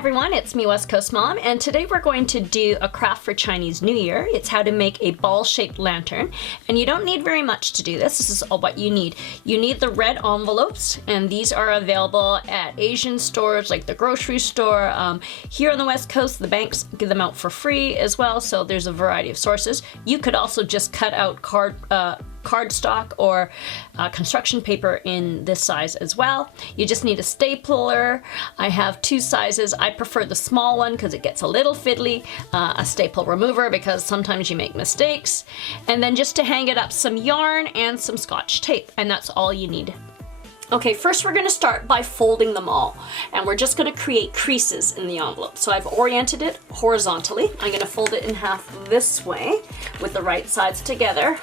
everyone, it's me, West Coast Mom, and today we're going to do a craft for Chinese New Year. It's how to make a ball-shaped lantern, and you don't need very much to do this. This is all what you need. You need the red envelopes, and these are available at Asian stores like the grocery store. Here on the West Coast, the banks give them out for free as well, so there's a variety of sources. You could also just cut out cardstock or construction paper in this size as well. You just need a stapler. I have two sizes. I prefer the small one because it gets a little fiddly, a staple remover because sometimes you make mistakes, and then just to hang it up, some yarn and some Scotch tape, and that's all you need. Okay, first we're going to start by folding them all, and we're just going to create creases in the envelope. So I've oriented it horizontally. I'm going to fold it in half this way with the right sides together,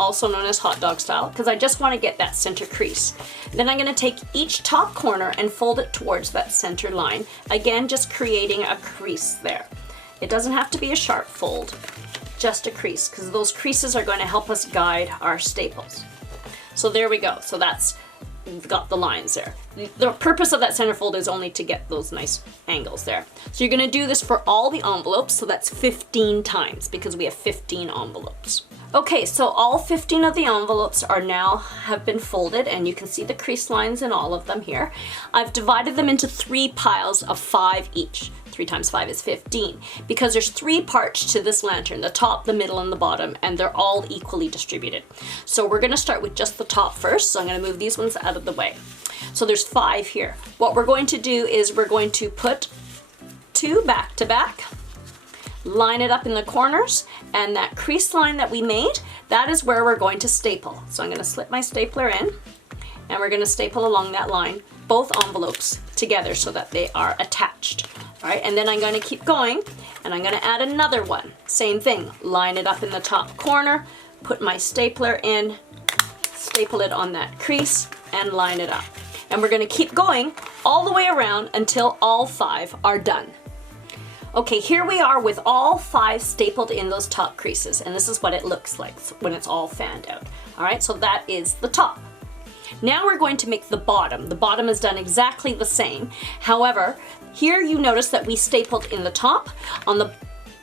also known as hot dog style, because I just want to get that center crease. Then I'm going to take each top corner and fold it towards that center line. Again, just creating a crease there. It doesn't have to be a sharp fold, just a crease, because those creases are going to help us guide our staples. So there we go. So that's got the lines there. The purpose of that center fold is only to get those nice angles there. So you're going to do this for all the envelopes, so that's 15 times because we have 15 envelopes. Okay, so all 15 of the envelopes have been folded, and you can see the crease lines in all of them here. I've divided them into 3 piles of 5 each. 3 times 5 is 15, because there's 3 parts to this lantern, the top, the middle, and the bottom, and they're all equally distributed. So we're gonna start with just the top first, so I'm gonna move these ones out of the way. So there's 5 here. What we're going to do is we're going to put 2 back to back, line it up in the corners, and that crease line that we made, that is where we're going to staple. So I'm gonna slip my stapler in, and we're gonna staple along that line, both envelopes together so that they are attached. All right, and then I'm going to keep going, and I'm going to add another one. Same thing, line it up in the top corner, put my stapler in, staple it on that crease, and line it up. And we're going to keep going all the way around until all 5 are done. Okay, here we are with all 5 stapled in those top creases, and this is what it looks like when it's all fanned out. All right, so that is the top. Now we're going to make the bottom. The bottom is done exactly the same. However, here you notice that we stapled in the top. On the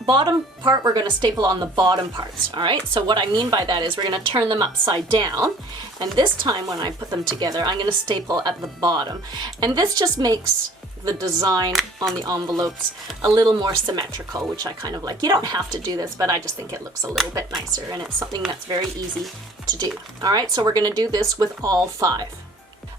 bottom part, we're going to staple on the bottom parts. All right, so what I mean by that is we're going to turn them upside down. And this time when I put them together, I'm going to staple at the bottom. And this just makes the design on the envelopes a little more symmetrical, which I kind of like. You don't have to do this, but I just think it looks a little bit nicer, and it's something that's very easy to do. All right, so we're going to do this with all 5.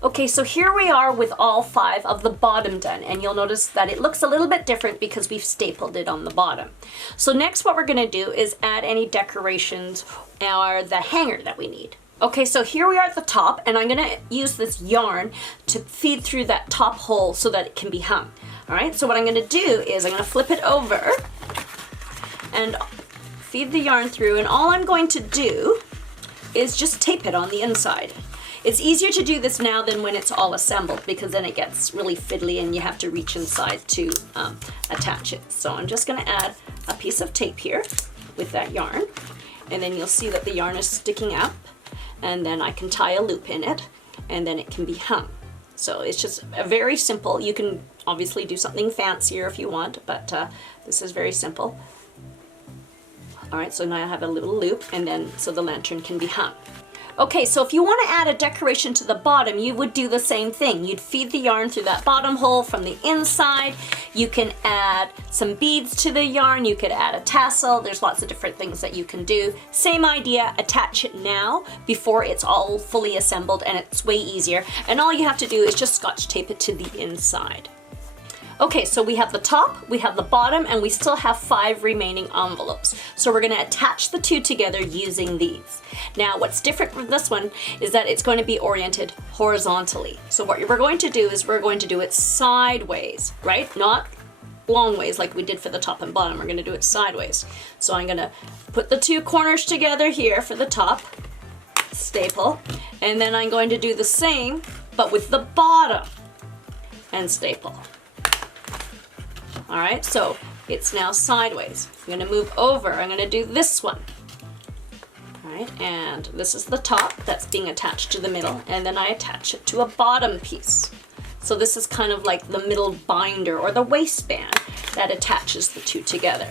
Okay, so here we are with all 5 of the bottom done, and you'll notice that it looks a little bit different because we've stapled it on the bottom. So next what we're going to do is add any decorations or the hanger that we need. Okay, so here we are at the top, and I'm going to use this yarn to feed through that top hole so that it can be hung. All right, so what I'm going to do is I'm going to flip it over and feed the yarn through, and all I'm going to do is just tape it on the inside. It's easier to do this now than when it's all assembled, because then it gets really fiddly and you have to reach inside to attach it. So I'm just going to add a piece of tape here with that yarn, and then you'll see that the yarn is sticking up. And then I can tie a loop in it, and then it can be hung. So it's just a very simple. You can obviously do something fancier if you want, but this is very simple. All right, so now I have a little loop, and then so the lantern can be hung. Okay, so if you want to add a decoration to the bottom, you would do the same thing. You'd feed the yarn through that bottom hole from the inside. You can add some beads to the yarn. You could add a tassel. There's lots of different things that you can do. Same idea, attach it now before it's all fully assembled, and it's way easier. And all you have to do is just Scotch tape it to the inside. Okay, so we have the top, we have the bottom, and we still have 5 remaining envelopes. So we're going to attach the 2 together using these. Now, what's different from this one is that it's going to be oriented horizontally. So what we're going to do is we're going to do it sideways, right? Not long ways like we did for the top and bottom. We're going to do it sideways. So I'm going to put the 2 corners together here for the top, staple, and then I'm going to do the same, but with the bottom, and staple. All right, so it's now sideways. I'm going to move over. I'm going to do this one. All right, and this is the top that's being attached to the middle, and then I attach it to a bottom piece. So this is kind of like the middle binder or the waistband that attaches the two together.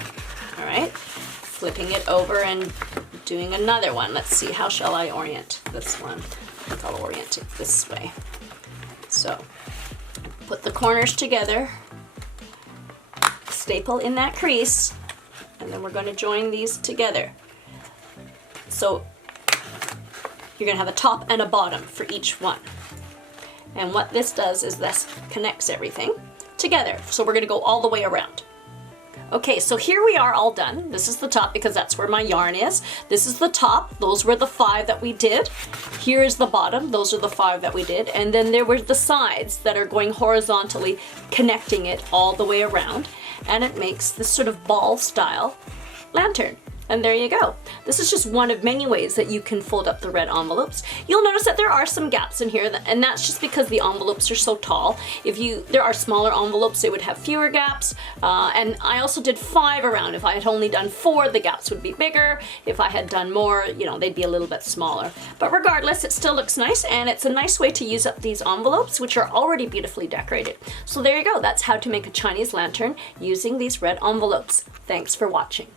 All right, flipping it over and doing another one. Let's see, how shall I orient this one? I think I'll orient it this way. So put the corners together, staple in that crease, and then we're going to join these together. So you're going to have a top and a bottom for each one. And what this does is this connects everything together. So we're going to go all the way around. Okay, so here we are all done. This is the top because that's where my yarn is. This is the top. Those were the 5 that we did. Here is the bottom. Those are the 5 that we did. And then there were the sides that are going horizontally, connecting it all the way around. And it makes this sort of ball style lantern. And there you go. This is just one of many ways that you can fold up the red envelopes. You'll notice that there are some gaps in here, and that's just because the envelopes are so tall. There are smaller envelopes, they would have fewer gaps. And I also did 5 around. If I had only done 4, the gaps would be bigger. If I had done more, you know, they'd be a little bit smaller. But regardless, it still looks nice, and it's a nice way to use up these envelopes, which are already beautifully decorated. So there you go. That's how to make a Chinese lantern using these red envelopes. Thanks for watching.